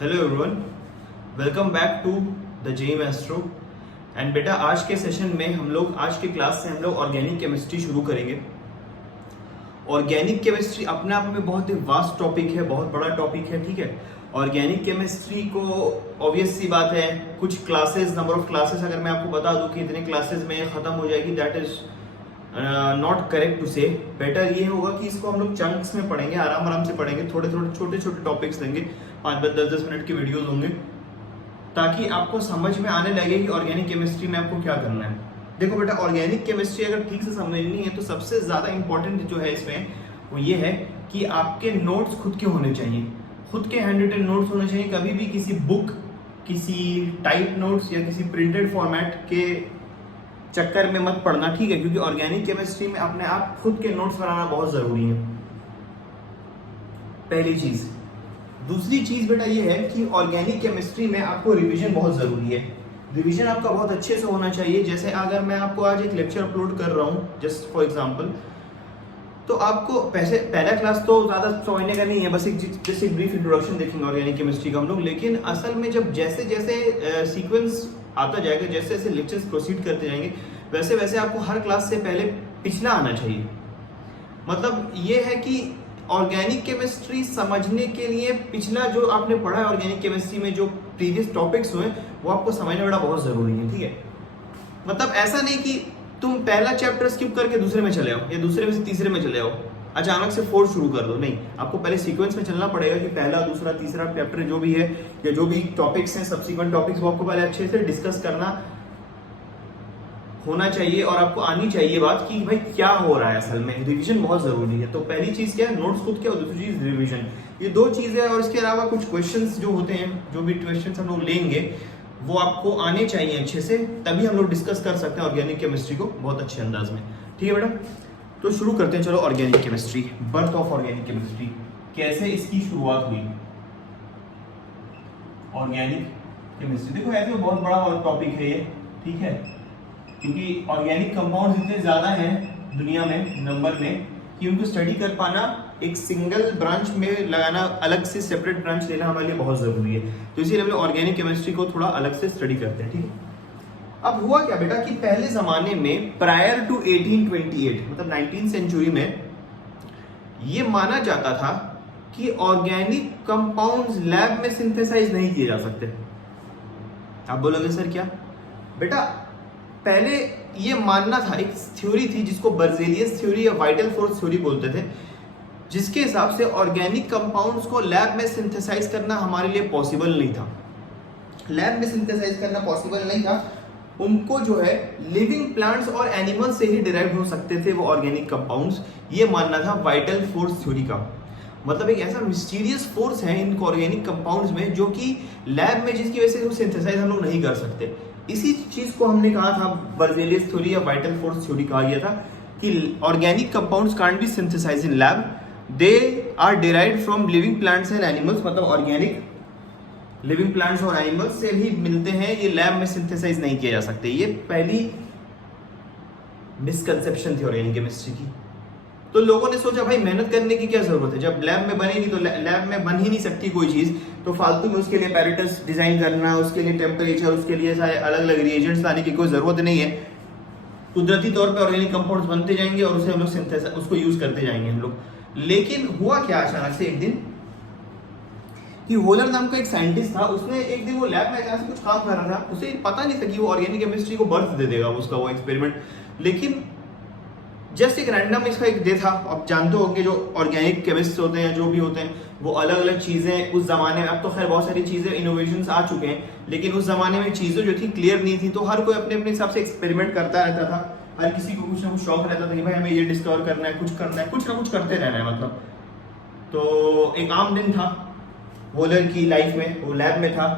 Hello everyone, welcome back to the JEE Astro. And बेटा, आज के सेशन में आज के क्लास से हम लोग ऑर्गेनिक केमिस्ट्री शुरू करेंगे। ऑर्गेनिक केमिस्ट्री अपने आप में बहुत ही वास्ट टॉपिक है, बहुत बड़ा टॉपिक है, ठीक है। ऑर्गेनिक केमिस्ट्री को ऑब्वियस सी बात है, कुछ क्लासेस, नंबर ऑफ क्लासेस अगर मैं आपको बता दूं कि इतने क्लासेस में खत्म हो जाएगी, that is not correct to say. Better ये होगा कि इसको हम लोग चंक्स में पढ़ेंगे, आराम आराम से पढ़ेंगे, थोड़े थोड़े छोटे छोटे टॉपिक्स लेंगे, 5 10 10 मिनट के वीडियोस होंगे, ताकि आपको समझ में आने लगे कि ऑर्गेनिक केमिस्ट्री में आपको क्या करना है। देखो बेटा, ऑर्गेनिक केमिस्ट्री अगर ठीक से समझनी है तो सबसे ज्यादा इंपॉर्टेंट जो है इसमें वो ये है कि आपके नोट्स खुद के होने चाहिए, खुद के हैंड रिटन नोट्स होने चाहिए। कभी भी किसी बुक, किसी टाइप नोट्स या किसी प्रिंटेड फॉर्मेट के चक्कर में मत पढ़ना, ठीक है, क्योंकि ऑर्गेनिक केमिस्ट्री में अपने आप खुद के नोट्स बनाना बहुत जरूरी है, पहली चीज। दूसरी चीज बेटा ये है कि ऑर्गेनिक केमिस्ट्री में आपको रिवीजन बहुत जरूरी है। रिवीजन आपका बहुत अच्छे से होना चाहिए। जैसे अगर मैं आपको आज एक लेक्चर अपलोड कर रहा हूँ जस्ट फॉर एग्जांपल, तो आपको पहला क्लास तो ज्यादा समझने का नहीं है, बस एक ब्रीफ इंट्रोडक्शन देखेंगे ऑर्गेनिक केमिस्ट्री का हम लोग। लेकिन असल में जब जैसे जैसे सीक्वेंस आता जाएगा, जैसे जैसे लेक्चर्स प्रोसीड करते जाएंगे, वैसे वैसे आपको हर क्लास से पहले पिछला आना चाहिए। मतलब ये है कि ऑर्गेनिक केमिस्ट्री समझने के लिए पिछला जो आपने पढ़ा है ऑर्गेनिक केमिस्ट्री में, जो प्रीवियस टॉपिक्स हुए, वो आपको समझना बड़ा बहुत जरूरी है, ठीक है। मतलब ऐसा नहीं कि तुम पहला चैप्टर स्किप करके दूसरे में चले आओ या दूसरे में से तीसरे में चले आओ, अचानक से फोर्थ शुरू कर दो, नहीं। आपको पहले सीक्वेंस में चलना पड़ेगा कि पहला, दूसरा, तीसरा चैप्टर जो भी है या जो भी टॉपिक्स हैं, सब्सिक्वेंट टॉपिक्स, वो आपको पहले अच्छे से डिस्कस करना होना चाहिए और आपको आनी चाहिए बात कि भाई क्या हो रहा है। असल में रिवीजन बहुत जरूरी है। तो पहली चीज क्या है, नोट्स खुद के, और दूसरी चीज रिवीजन। ये दो चीजें, और इसके अलावा कुछ क्वेश्चंस जो होते हैं, जो भी क्वेश्चंस हम लोग लेंगे, वो आपको आने चाहिए अच्छे से, तभी हम लोग डिस्कस कर सकते हैं ऑर्गेनिक केमिस्ट्री को बहुत अच्छे अंदाज में, ठीक है बेटा। तो शुरू करते हैं, चलो। Organic chemistry, birth of organic chemistry, कैसे इसकी शुरुआत हुई ऑर्गेनिक केमिस्ट्री। देखो ऐसे बहुत बड़ा टॉपिक है ये, ठीक है, क्योंकि ऑर्गेनिक कंपाउंड्स इतने ज्यादा हैं दुनिया में नंबर में कि उनको स्टडी कर पाना, एक सिंगल ब्रांच में लगाना, अलग से सेपरेट ब्रांच लेना हमारे लिए बहुत जरूरी है। तो इसीलिए हम लोग ऑर्गेनिक केमिस्ट्री को थोड़ा अलग से स्टडी करते हैं, ठीक है। अब हुआ क्या बेटा कि पहले जमाने में, प्रायर टू 1828, मतलब 19th सेंचुरी में, ये माना जाता था कि ऑर्गेनिक कंपाउंड्स लैब में सिंथेसाइज नहीं किए जा सकते। आप बोलोगे सर क्या? बेटा पहले ये मानना था, एक थ्योरी थी जिसको बर्जेलियस थ्योरी या वाइटल फोर्स थ्योरी बोलते थे, जिसके हिसाब से ऑर्गेनिक कंपाउंड्स को लैब में सिंथेसाइज करना हमारे लिए पॉसिबल नहीं था। लैब में सिंथेसाइज करना पॉसिबल नहीं था। उनको जो है लिविंग प्लांट्स और एनिमल्स से ही डिराइव हो सकते थे वो ऑर्गेनिक कंपाउंड्स। ये मानना था वाइटल फोर्स थ्योरी का। मतलब एक ऐसा मिस्टीरियस फोर्स है इन ऑर्गेनिक कंपाउंड्स में, जो कि लैब में, जिसकी वजह से वो सिंथेसाइज हम लोग नहीं कर सकते। इसी चीज को हमने कहा था, बर्जेलियस थ्योरी या वाइटल फोर्स थ्योरी कहा गया था, कि organic compounds can't be synthesised in lab, they are derived from living plants and animals. मतलब ऑर्गेनिक लिविंग प्लांट्स और एनिमल्स से ही मिलते हैं, ये लैब में सिंथेसाइज नहीं किए जा सकते। ये पहली मिसकंसेप्शन थी ऑर्गेनिक केमिस्ट्री की। तो लोगों ने सोचा भाई मेहनत करने की क्या जरूरत है, जब लैब में बनेगी तो लैब में बन ही नहीं सकती कोई चीज, तो फालतू में उसके लिए पैरेटस डिजाइन करना, उसके लिए टेम्परेचर, उसके लिए सारे अलग अलग रिएजेंट्स लाने की कोई जरूरत नहीं है। कुदरती तौर पे ऑर्गेनिक कंपाउंड्स बनते जाएंगे और उसे हम लोग सिंथेसाइज, उसको यूज करते जाएंगे हम लोग। लेकिन हुआ क्या अचानक से एक दिन कि वोलर नाम का एक साइंटिस्ट था, उसने एक दिन वो लैब में अचानक से कुछ काम कर रहा था, उसे पता नहीं था कि वो ऑर्गेनिक केमिस्ट्री को बर्थ दे देगा उसका वो एक्सपेरिमेंट। लेकिन जस्ट एक रैंडम इसका एक डे था। आप जानते होंगे जो ऑर्गेनिक केमिस्ट होते हैं, जो भी होते हैं, वो अलग अलग चीजें उस जमाने में, अब तो खैर बहुत सारी चीजें, इनोवेशंस आ चुके हैं, लेकिन उस जमाने में चीजें जो थी क्लियर नहीं थी, तो हर कोई अपने अपने हिसाब से एक्सपेरिमेंट करता रहता था। हर किसी को कुछ ना कुछ शौक रहता था कि भाई हमें ये डिस्कवर करना है, कुछ करना है, कुछ ना कुछ करते रहना है मतलब। तो एक आम दिन था वोलर की लाइफ में, वो लैब में था।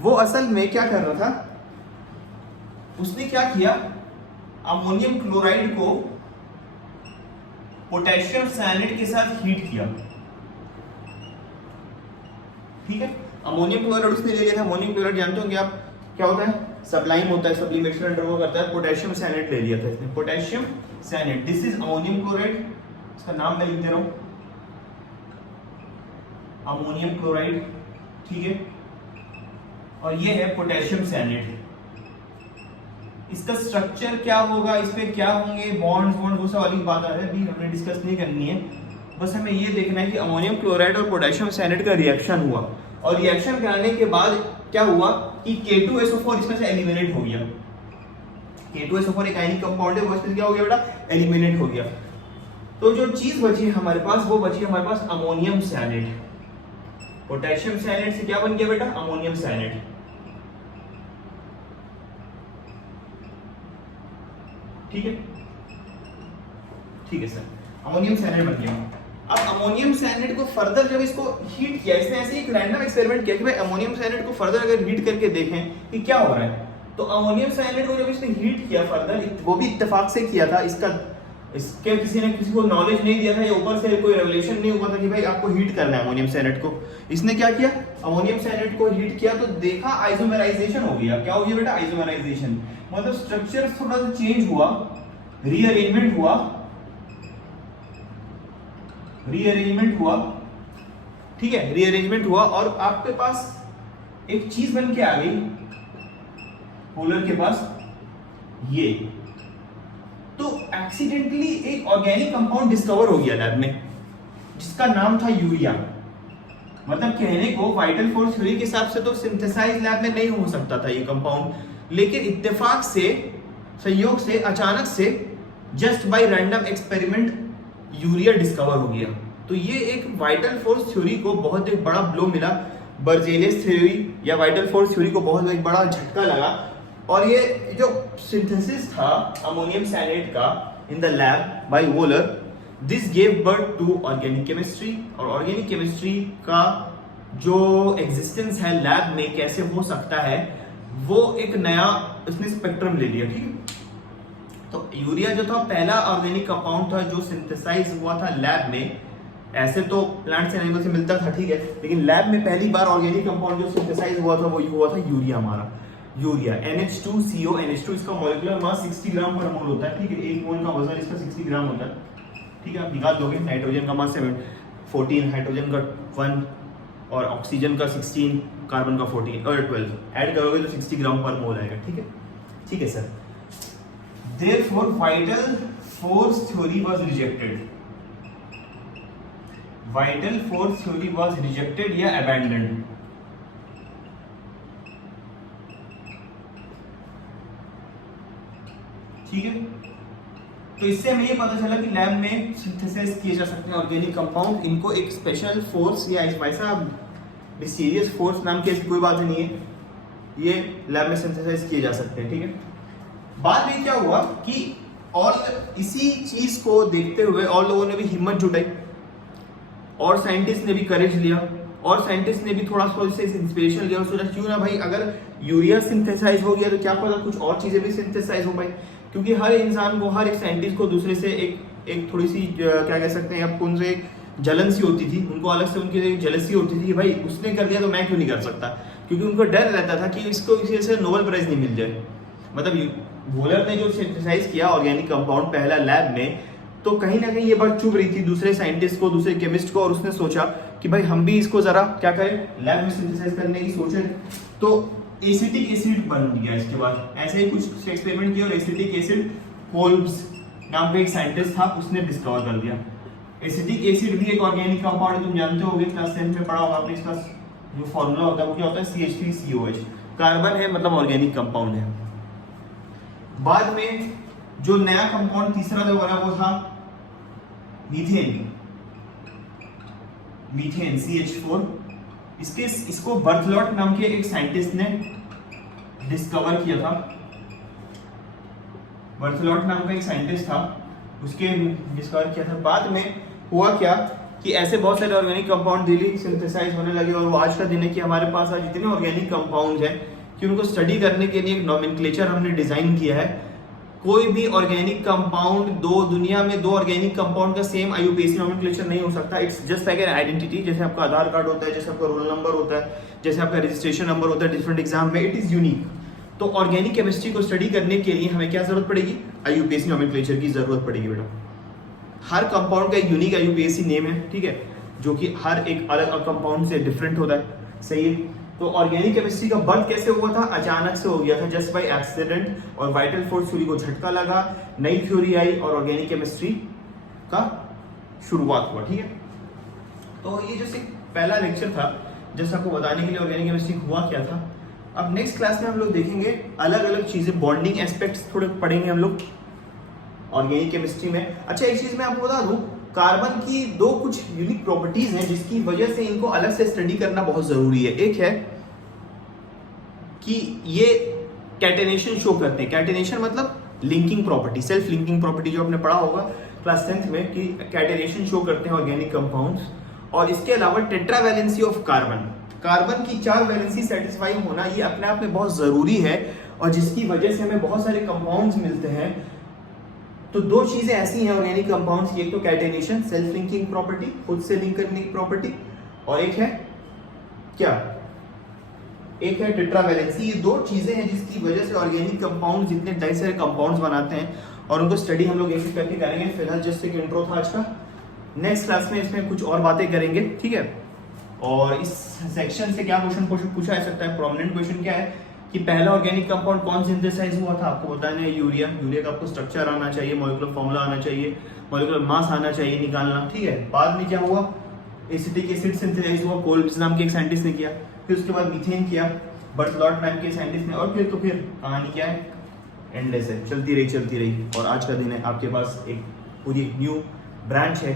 वो असल में क्या कर रहा था, उसने क्या किया, अमोनियम क्लोराइड को पोटेशियम साइनाइड के साथ हीट किया, ठीक है। अमोनियम क्लोराइड उसने ले लिया था। अमोनियम क्लोराइड जानते होंगे आप क्या होता है, सब्लाइम होता है, सब्लिमेशन अंडरगो करता है। पोटेशियम साइनाइड ले लिया था इसने, potassium cyanide, this is ammonium chloride, इसका नाम मैं लिख दे रहा हूं, अमोनियम क्लोराइड, ठीक है। और ये है पोटेशियम साइनाइड। इसका स्ट्रक्चर क्या होगा, इस पे क्या होंगे बॉन्ड्स वो सब वाली बात है, अभी हमने डिस्कस नहीं करनी है। बस हमें ये देखना है कि अमोनियम क्लोराइड और पोटेशियम साइनाइड का रिएक्शन हुआ, और रिएक्शन कराने के बाद क्या हुआ कि K2SO4 इसमें से एलिमिनेट हो गया। K2SO4 एक आयनिक कंपाउंड है, वो इसमें क्या हो गया बेटा, एलिमिनेट हो गया। तो जो चीज बची हमारे पास, वो बची हमारे पास अमोनियम साइनाइड। पोटेशियम साइनाइड से क्या बन गया बेटा, अमोनियम साइनाइड। ठीक है, ठीक है सर, अमोनियम साइनाइड बन गया। अब अमोनियम साइनाइड को फर्दर जब इसको हीट किया, इसने ऐसे एक रैंडम एक्सपेरिमेंट किया कि भाई अमोनियम साइनाइड को फर्दर अगर हीट करके देखें कि क्या हो रहा है, तो अमोनियम साइनाइड को जब इसने हीट किया फर्दर, वो भी इत्तेफाक से किया था, इसके किसी ने किसी को नॉलेज नहीं दिया था या ऊपर से कोई रेवलेशन नहीं हुआ था कि भाई आपको हीट करना है अमोनियम साइनाइड को। इसने क्या किया, अमोनियम साइनाइड को हीट किया तो देखा आइसोमेराइजेशन हो गया। क्या हो गया बेटा, आइसोमेराइजेशन, मतलब स्ट्रक्चर थोड़ा सा चेंज हुआ, रीअरेंजमेंट हुआ, ठीक है, रीअरेंजमेंट हुआ, और आपके पास एक चीज बन के आ गई पोलर के पास, ये तो एक्सीडेंटली एक ऑर्गेनिक कंपाउंड डिस्कवर हो गया लैब में, जिसका नाम था यूरिया। मतलब कहने को वाइटल फोर्स थ्योरी के हिसाब से तो सिंथेसाइज लैब में नहीं हो सकता था ये कंपाउंड, लेकिन इत्तेफाक से, संयोग से, अचानक से, just by random experiment urea discover हो गया। तो ये एक वाइटल फोर्स थ्योरी को बहुत एक बड़ा ब्लो मिला, बर्जेलियस थ्योरी या वाइटल फोर्स थ्योरी को बहुत एक बड़ा झटका लगा, और ये जो सिंथेसिस था अमोनियम साइनाइड का in the lab by Wohler, this gave birth to organic chemistry. और ऑर्गेनिक केमिस्ट्री का जो एग्जिस्टेंस है लैब में कैसे हो सकता है, वो एक नया उसने स्पेक्ट्रम ले लिया। ठीक है, तो यूरिया जो था पहला ऑर्गेनिक कंपाउंड था जो सिंथेसाइज हुआ था लैब में। ऐसे तो प्लांट से एनिमल से मिलता था, ठीक है, लेकिन लैब में पहली बार ऑर्गेनिक कंपाउंड जो सिंथेसाइज हुआ था वो हुआ था यूरिया। हमारा यूरिया NH2CO NH2, इसका मॉलिक्यूलर मास 60 ग्राम पर मोल होता है। ठीक है, एक मोल का वजन इसका 60 ग्राम होता है। ठीक है, आप निकाल दोगे, नाइट्रोजन का मास 14, हाइड्रोजन का 1 और ऑक्सीजन का 16, कार्बन का 14 और 12 ऐड करोगे तो 60 ग्राम पर मोल आएगा। ठीक है, ठीक है sir. Therefore, vital force theory was rejected. Vital force theory was rejected या abandoned. ठीक है, तो इससे हमें ये पता चला कि लैब में सिंथेसाइज किए जा सकते हैं ऑर्गेनिक कंपाउंड। इनको एक स्पेशल फोर्स या वैसा मिस्टीरियस फोर्स नाम की कोई बात नहीं है, ये लैब में सिंथेसाइज किए जा सकते हैं। ठीक है, बाद में क्या हुआ कि और इसी चीज को देखते हुए और लोगों ने भी हिम्मत जुटाई, और साइंटिस्ट ने भी करेज लिया, और साइंटिस्ट ने भी थोड़ा सा इससे इंस्पिरेशन लिया और सोचा क्यों ना भाई अगर यूरिया सिंथेसाइज हो गया तो क्या पता कुछ और चीजें भी सिंथेसाइज हो पाई। क्योंकि हर इंसान को, हर एक साइंटिस्ट को दूसरे से एक थोड़ी सी क्या कह सकते हैं आप, उनसे जलन सी होती थी, उनको अलग से उनकी एक जेलसी होती थी कि भाई उसने कर दिया तो मैं क्यों नहीं कर सकता, क्योंकि उनको डर रहता था कि इसको किसी से नोबेल प्राइज नहीं मिल जाए। मतलब वोलर ने जो सिंथेसाइज किया ऑर्गेनिक कंपाउंड पहला लैब में, तो कहीं ना कहीं ये बात चुभ रही थी दूसरे साइंटिस्ट को, दूसरे केमिस्ट को, और उसने सोचा कि भाई हम भी इसको जरा क्या करें, लैब में सिंथेसाइज करने की सोचे। तो एसिटिक एसिड बन गया इसके बाद, ऐसे ही कुछ एक्सपेरिमेंट किया और एसिटिक एसिड होल्म्स नाम का एक साइंटिस्ट था, उसने डिस्कवर कर दिया। एसिटिक एसिड भी एक ऑर्गेनिक कंपाउंड है, तुम जानते होगे, क्लास 10 में पढ़ा होगा आपने। इसका जो फॉर्मूला होता है वो क्या होता है, CH3COH, कार्बन है, मतलब ऑर्गेनिक कंपाउंड है। बाद में जो नया कंपाउंड तीसरा जो बना वो था मीथेन CH4। इसको बर्थलॉट नाम के एक साइंटिस्ट ने डिस्कवर किया था। बर्थलॉट नाम का एक साइंटिस्ट था, उसके डिस्कवर किया था। बाद में हुआ क्या कि ऐसे बहुत सारे ऑर्गेनिक कंपाउंड डेली सिंथेसाइज होने लगे, और वो आज का दिन है कि हमारे पास आज इतने ऑर्गेनिक कंपाउंड हैं कि उनको स्टडी करने के लिए एक नोमेनक्लेचर हमने डिजाइन किया है। कोई भी ऑर्गेनिक कंपाउंड, दुनिया में दो ऑर्गेनिक कंपाउंड का सेम IUPAC नोमेनक्लेचर नहीं हो सकता। It's just like an identity, जैसे आपका आधार कार्ड होता है, जैसे आपका रोल नंबर होता है, जैसे आपका रजिस्ट्रेशन नंबर होता है डिफरेंट एग्जाम में, इट इज यूनिक। तो ऑर्गेनिक केमिस्ट्री को स्टडी करने के लिए हमें क्या जरूरत पड़ेगी, IUPAC नोमेनक्लेचर की जरूरत पड़ेगी बेटा। हर कंपाउंड का एक यूनिक IUPAC नेम है, ठीक है, जो कि हर एक अलग कंपाउंड से डिफरेंट होता है, सही है। तो ऑर्गेनिक केमिस्ट्री का बर्थ कैसे हुआ था? अचानक से हो गया था, जस्ट बाय एक्सीडेंट, और वाइटल फोर्स थ्योरी को झटका लगा, नई थ्योरी आई और ऑर्गेनिक केमिस्ट्री का शुरुआत हुआ। ठीक है, तो ये जो पहला लेक्चर था जस्ट आपको बताने के लिए ऑर्गेनिक केमिस्ट्री हुआ क्या था। अब नेक्स्ट क्लास में हम लोग देखेंगे अलग अलग चीजें, बॉन्डिंग एस्पेक्ट्स थोड़े पढ़ेंगे हम लोग ऑर्गेनिक केमिस्ट्री में। अच्छा, एक चीज मैं आपको बता दूं, कार्बन की दो कुछ यूनिक प्रॉपर्टीज हैं जिसकी वजह से इनको अलग से स्टडी करना बहुत जरूरी है। एक है कि ये कैटेनेशन शो करते हैं। कैटेनेशन मतलब linking property, self linking property, जो आपने पढ़ा होगा क्लास 10th में कि कैटेनेशन शो करते हैं ऑर्गेनिक कंपाउंड्स। और इसके अलावा टेट्रावैलेंसी ऑफ कार्बन, कार्बन की 4 वैलेंसी सेटिस्फाई होना ये अपने आप में बहुत जरूरी है, और जिसकी वजह से हमें बहुत सारे कंपाउंड्स मिलते हैं। तो दो चीजें ऐसी हैं ऑर्गेनिक कंपाउंड्स की, एक तो कैटेनेशन, सेल्फ लिंकिंग प्रॉपर्टी, खुद से लिंक करने की प्रॉपर्टी, और एक है क्या, एक है टेट्रावैलेंसी। ये दो चीजें हैं जिसकी वजह से ऑर्गेनिक कंपाउंड जितने ढेर सारे कंपाउंड्स बनाते हैं, और उनको स्टडी हम लोग एक करके करेंगे। फिलहाल जस्ट एक इंट्रो था आज का, नेक्स्ट क्लास में इसमें कुछ और बातें करेंगे। ठीक है, और इस सेक्शन से क्या क्वेश्चन पूछा जा सकता है? प्रोमिनेंट क्वेश्चन क्या है कि पहला ऑर्गेनिक कंपाउंड कौन सिंथेसाइज हुआ था? आपको बताना है यूरिया। यूरिया का आपको स्ट्रक्चर आना चाहिए, मॉलिक्यूलर फॉर्मूला आना चाहिए, मॉलिक्यूलर मास आना चाहिए निकालना। ठीक है, बाद में क्या हुआ? एसिटिक एसिड सिंथेसाइज हुआ, कोल्ब्स नाम के एक साइंटिस्ट ने किया, फिर उसके बाद मीथेन किया बर्टलॉट नाम के साइंटिस्ट ने, और फिर कहानी क्या है? एंडलेस है, चलती रही। और आज का दिन है, आपके पास एक पूरी न्यू ब्रांच है,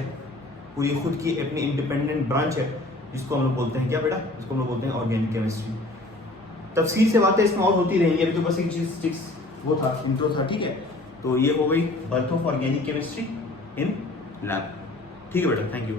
पूरी खुद की अपनी इंडिपेंडेंट ब्रांच है, जिसको हम लोग बोलते हैं क्या बेटा? जिसको हम लोग बोलते हैं ऑर्गेनिक केमिस्ट्री। तफसील से बातें इसमें और होती रहेंगी, अभी तो बस एक चीज वो था, इंट्रो था। ठीक है, तो ये हो गई birth of organic chemistry in lab. ठीक है बेटा, थैंक यू।